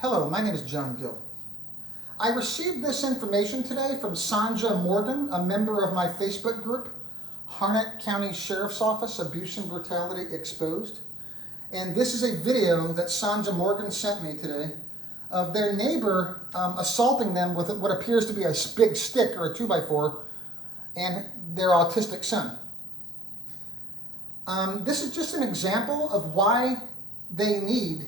Hello, my name is John Gill. I received this information today from Sonja Morgan, a member of my Facebook group, Harnett County Sheriff's Office Abuse and Brutality Exposed. And this is a video that Sonja Morgan sent me today of their neighbor assaulting them with what appears to be a big stick or a 2x4 and their autistic son. This is just an example of why they need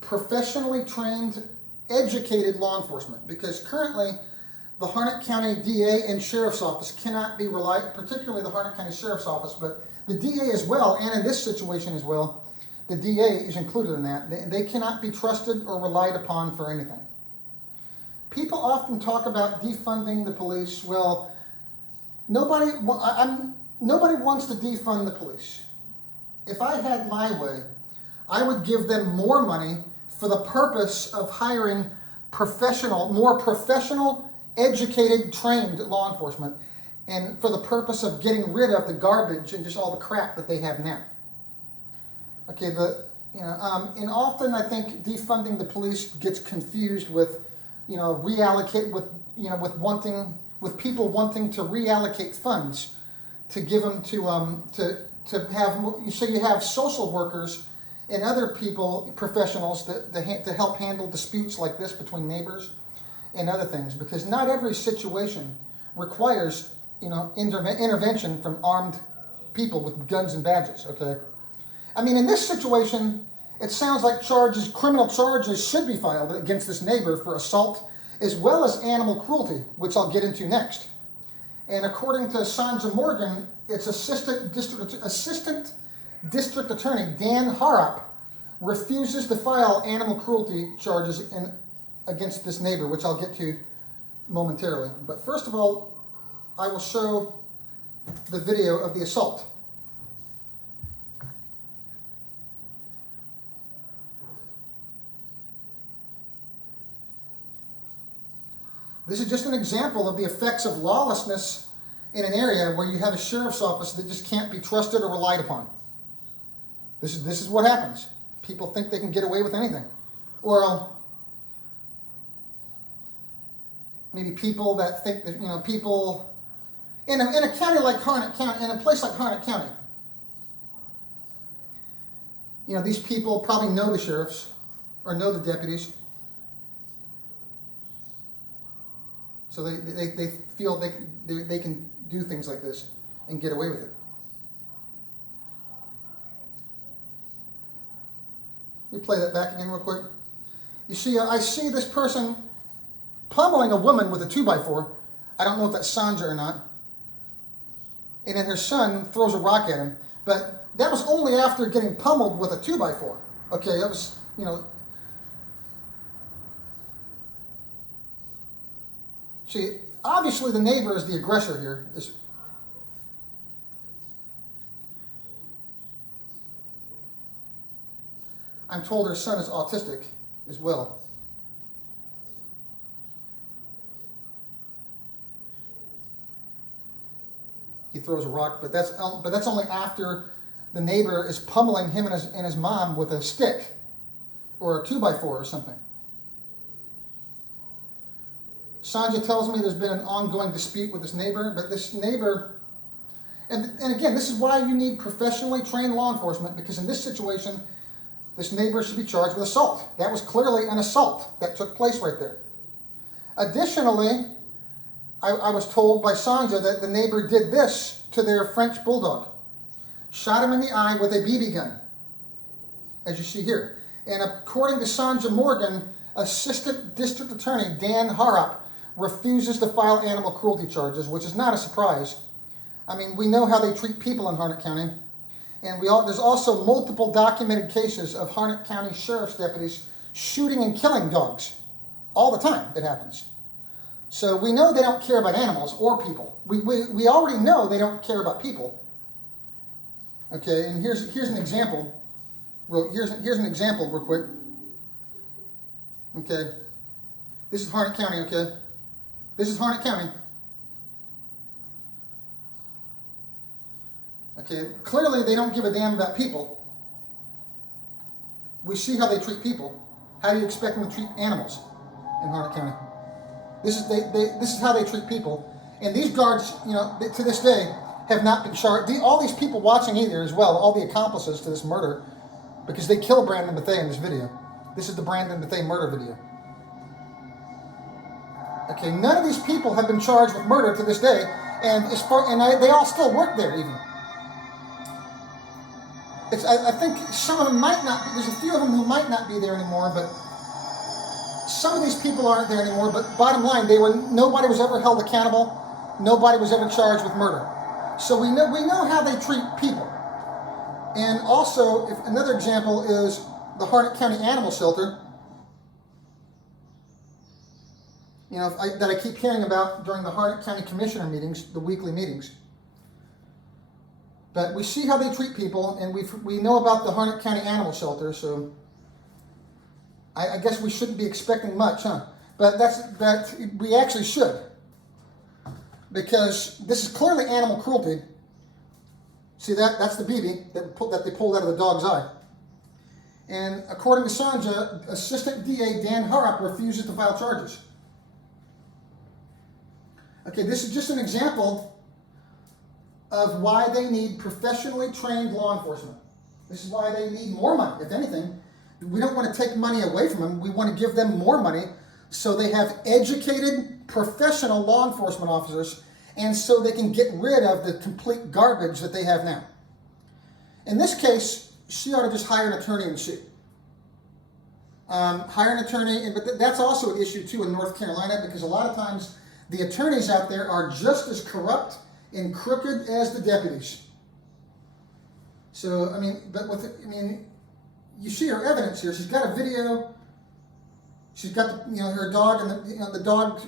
professionally trained, educated law enforcement, because currently the Harnett County DA and Sheriff's Office cannot be relied, particularly the Harnett County Sheriff's Office, but the DA as well, and in this situation as well, the DA is included in that. They cannot be trusted or relied upon for anything. People often talk about defunding the police. Well, nobody wants to defund the police. If I had my way, I would give them more money for the purpose of hiring more professional, educated, trained law enforcement, and for the purpose of getting rid of the garbage and just all the crap that they have now. Okay, and often I think defunding the police gets confused with, reallocate with people wanting to reallocate funds to give them to have, so you have social workers and other people, professionals, to help handle disputes like this between neighbors and other things, because not every situation requires, intervention from armed people with guns and badges, okay? I mean, in this situation, it sounds like criminal charges should be filed against this neighbor for assault, as well as animal cruelty, which I'll get into next. And according to Sonja Morgan, it's Assistant District Attorney Dan Harrop refuses to file animal cruelty charges against this neighbor, which I'll get to momentarily. But first of all, I will show the video of the assault. This is just an example of the effects of lawlessness in an area where you have a sheriff's office that just can't be trusted or relied upon. This is what happens. People think they can get away with anything. Or maybe people that think that, people in a county like Harnett County, in a place like Harnett County, these people probably know the sheriffs or know the deputies. So they feel they can do things like this and get away with it. Let me play that back again real quick. You see, I see this person pummeling a woman with a 2x4. I don't know if that's Sonja or not. And then her son throws a rock at him. But that was only after getting pummeled with a 2x4. Okay, that was, See, obviously the neighbor is the aggressor here. I'm told her son is autistic as well. He throws a rock, but that's only after the neighbor is pummeling him and his mom with a stick or a 2x4 or something. Sonja tells me there's been an ongoing dispute with this neighbor, but this neighbor, and again, this is why you need professionally trained law enforcement, because in this situation, this neighbor should be charged with assault. That was clearly an assault that took place right there. Additionally, I was told by Sonja that the neighbor did this to their French bulldog. Shot him in the eye with a BB gun, as you see here. And according to Sonja Morgan, Assistant District Attorney Dan Harrop refuses to file animal cruelty charges, which is not a surprise. I mean, we know how they treat people in Harnett County. And there's also multiple documented cases of Harnett County Sheriff's deputies shooting and killing dogs. All the time it happens. So we know they don't care about animals or people. We already know they don't care about people. Okay, and here's an example. Here's an example real quick. Okay, this is Harnett County, okay? This is Harnett County. Okay, clearly they don't give a damn about people. We see how they treat people. How do you expect them to treat animals in Harnett County? This is how they treat people. And these guards, to this day, have not been charged. All these people watching either as well, all the accomplices to this murder, because they kill Brandon Bethea in this video. This is the Brandon Bethea murder video. Okay, none of these people have been charged with murder to this day, and they all still work there even. I think some of them might not be, there's a few of them who might not be there anymore, but some of these people aren't there anymore, but bottom line, nobody was ever held accountable, nobody was ever charged with murder. So we know how they treat people. And also, another example is the Harnett County Animal Shelter, that I keep hearing about during the Harnett County Commissioner meetings, the weekly meetings. But we see how they treat people, and we know about the Harnett County Animal Shelter, so I guess we shouldn't be expecting much, huh? But we actually should, because this is clearly animal cruelty. See that's the BB that they pulled out of the dog's eye. And according to Sonja, Assistant DA Dan Harrop refuses to file charges. Okay, this is just an example of why they need professionally trained law enforcement. This is why they need more money, if anything. We don't want to take money away from them. We want to give them more money so they have educated, professional law enforcement officers, and so they can get rid of the complete garbage that they have now. In this case, she ought to just hire an attorney and sue. Hire an attorney, but that's also an issue too in North Carolina, because a lot of times the attorneys out there are just as corrupt and crooked as the deputies. So, you see her evidence here. She's got a video. She's got, her dog, and the dog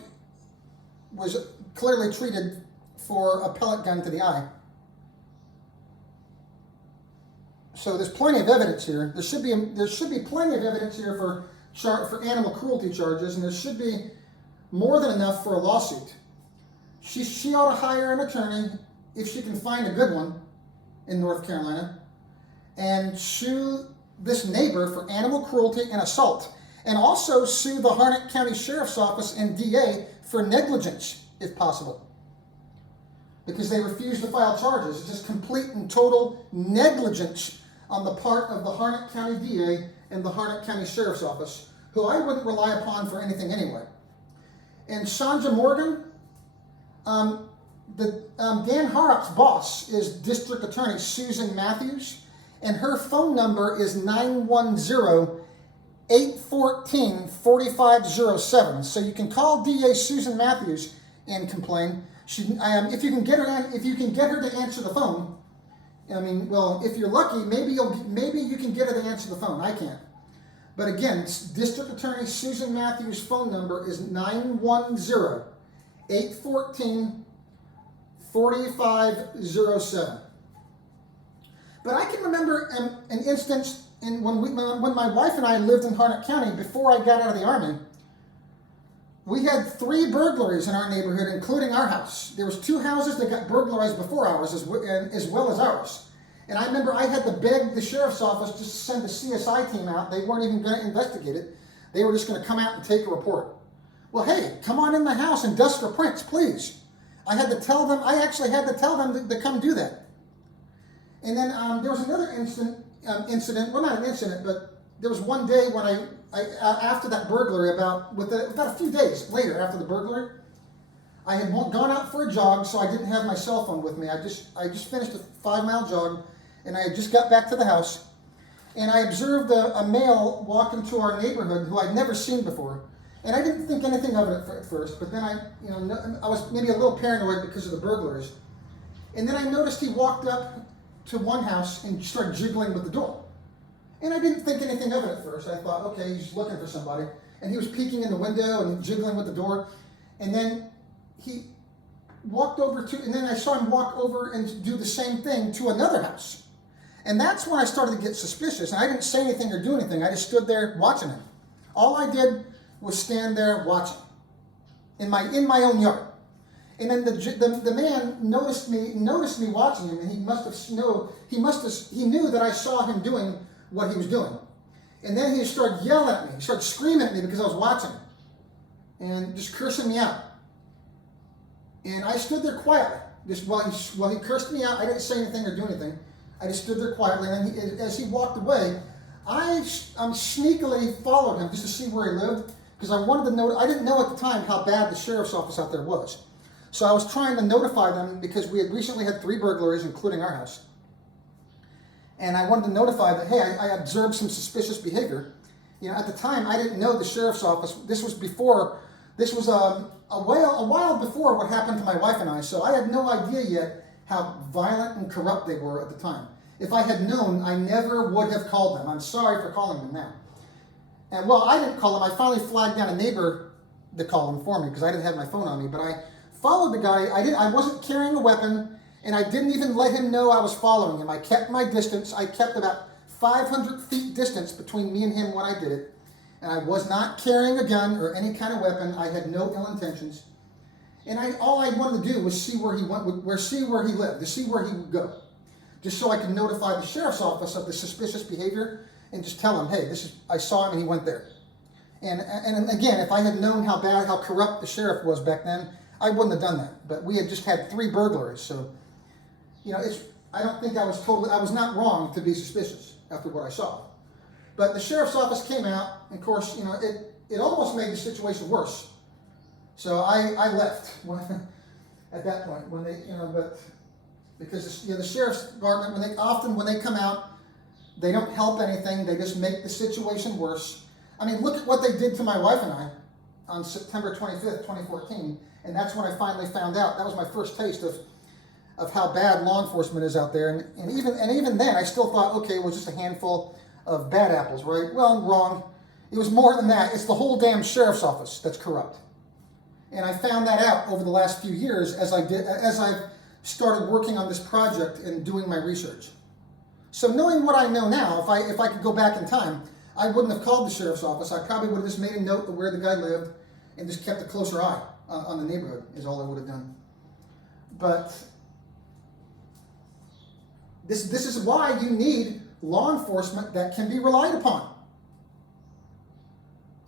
was clearly treated for a pellet gun to the eye. So there's plenty of evidence here. There should be plenty of evidence here for animal cruelty charges, and there should be more than enough for a lawsuit. She ought to hire an attorney, if she can find a good one in North Carolina, and sue this neighbor for animal cruelty and assault, and also sue the Harnett County Sheriff's Office and DA for negligence, if possible, because they refuse to file charges. It's just complete and total negligence on the part of the Harnett County DA and the Harnett County Sheriff's Office, who I wouldn't rely upon for anything anyway. And Sonja Morgan, Dan Harrop's boss is District Attorney Susan Matthews, and her phone number is 910-814-4507. So you can call DA Susan Matthews and complain. If you can get her to answer the phone. If you're lucky, maybe you can get her to answer the phone. I can't. But again, District Attorney Susan Matthews' phone number is 910-814-4507. But I can remember an instance when my wife and I lived in Harnett County before I got out of the Army. We had 3 burglaries in our neighborhood, including our house. There was 2 houses that got burglarized before ours, as well as ours. And I remember I had to beg the sheriff's office just to send the CSI team out. They weren't even going to investigate it. They were just going to come out and take a report. Well, hey, come on in the house and dust for prints, please. I actually had to tell them to come do that. And then there was another incident, well, not an incident, but there was one day when I after that burglary, about a few days later after the burglary, I had gone out for a jog, so I didn't have my cell phone with me. I just finished a 5-mile jog, and I had just got back to the house, and I observed a male walk into our neighborhood who I'd never seen before. And I didn't think anything of it at first, but then I was maybe a little paranoid because of the burglaries. And then I noticed he walked up to one house and started jiggling with the door. And I didn't think anything of it at first. I thought, okay, he's looking for somebody. And he was peeking in the window and jiggling with the door. And then he walked over and then I saw him walk over and do the same thing to another house. And that's when I started to get suspicious. And I didn't say anything or do anything. I just stood there watching him. All I did was stand there watching in my own yard. And then the man noticed me watching him, and he knew that I saw him doing what he was doing. And then he started yelling at me. He started screaming at me because I was watching, and just cursing me out. And I stood there quietly. Just while he cursed me out, I didn't say anything or do anything. I just stood there quietly. And as he walked away, I sneakily followed him just to see where he lived, because I wanted to know. I didn't know at the time how bad the sheriff's office out there was. So I was trying to notify them, because we had recently had 3 burglaries, including our house. And I wanted to notify that, hey, I observed some suspicious behavior. At the time, I didn't know the sheriff's office. This was a while before what happened to my wife and I, so I had no idea yet how violent and corrupt they were at the time. If I had known, I never would have called them. I'm sorry for calling them now. And well, I didn't call them. I finally flagged down a neighbor to call them for me, because I didn't have my phone on me. But I followed the guy. I wasn't carrying a weapon, and I didn't even let him know I was following him. I kept my distance. I kept about 500 feet distance between me and him when I did it. And I was not carrying a gun or any kind of weapon. I had no ill intentions. And all I wanted to do was see where he went, see where he lived, to see where he would go, just so I could notify the sheriff's office of the suspicious behavior and just tell him, hey, I saw him and he went there. And again, if I had known how corrupt the sheriff was back then, I wouldn't have done that. But we had just had 3 burglaries, so I don't think I was not wrong to be suspicious after what I saw. But the sheriff's office came out, and of course, it almost made the situation worse. So I left at that point when they, but because the sheriff's department, when they come out, they don't help anything. They just make the situation worse. I mean, look at what they did to my wife and I on September 25th, 2014, and that's when I finally found out. That was my first taste of how bad law enforcement is out there. And even then, I still thought, okay, it was just a handful of bad apples, right? Well, wrong. It was more than that. It's the whole damn sheriff's office that's corrupt. And I found that out over the last few years as I started working on this project and doing my research. So knowing what I know now, if I could go back in time, I wouldn't have called the sheriff's office. I probably would have just made a note of where the guy lived and just kept a closer eye on the neighborhood, is all I would have done. But this is why you need law enforcement that can be relied upon.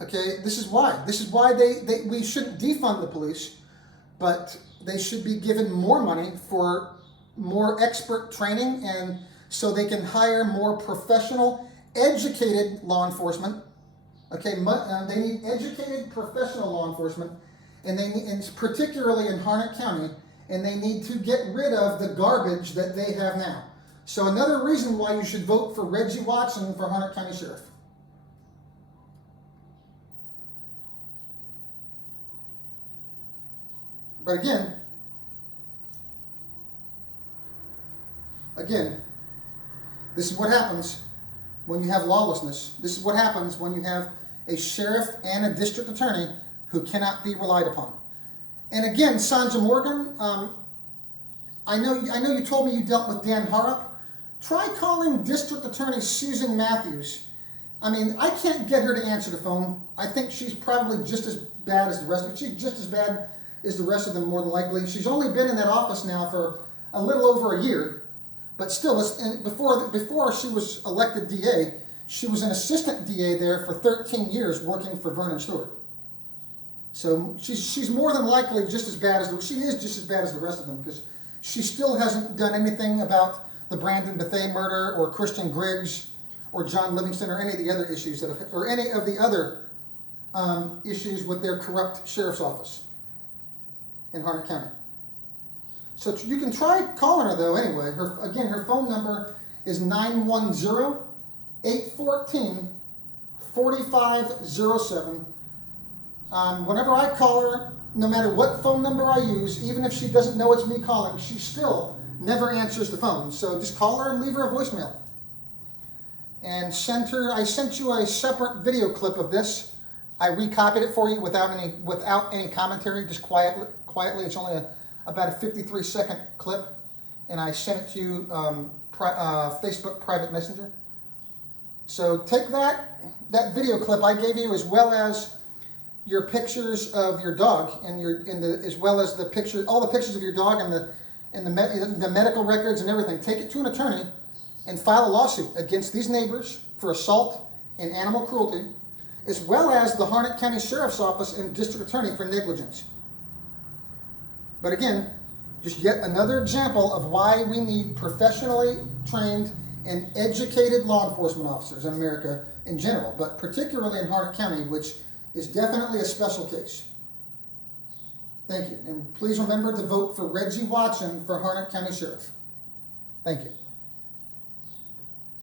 Okay, this is why. This is why we shouldn't defund the police, but they should be given more money for more expert training, and so they can hire more professional, educated law enforcement. Okay, they need educated, professional law enforcement, and particularly in Harnett County, and they need to get rid of the garbage that they have now. So another reason why you should vote for Reggie Watson for Harnett County Sheriff. But again, this is what happens when you have lawlessness. This is what happens when you have a sheriff and a district attorney who cannot be relied upon. And again, Sonja Morgan, I know you told me you dealt with Dan Harrop. Try calling District Attorney Susan Matthews. I mean, I can't get her to answer the phone. I think she's probably just as bad as the rest of them. She's just as bad as the rest of them, more than likely. She's only been in that office now for a little over a year. But still, before she was elected DA, she was an assistant DA there for 13 years working for Vernon Stewart. So she's more than likely just as bad as the rest of them, because she still hasn't done anything about the Brandon Bethea murder or Christian Griggs or John Livingston or any of the other issues issues with their corrupt sheriff's office in Harnett County. So you can try calling her though anyway. Her phone number is 910-814-4507. Whenever I call her, no matter what phone number I use, even if she doesn't know it's me calling, she still never answers the phone. So just call her and leave her a voicemail. And I sent you a separate video clip of this. I recopied it for you without any commentary, just quietly. It's only about a 53-second clip, and I sent it to you Facebook private messenger. So take that video clip I gave you, as well as your pictures of your dog, as well as all the pictures of your dog and the medical records and everything. Take it to an attorney and file a lawsuit against these neighbors for assault in animal cruelty, as well as the Harnett County Sheriff's Office and District Attorney for negligence. But again, just yet another example of why we need professionally trained and educated law enforcement officers in America in general, but particularly in Harnett County, which is definitely a special case. Thank you. And please remember to vote for Reggie Watson for Harnett County Sheriff. Thank you.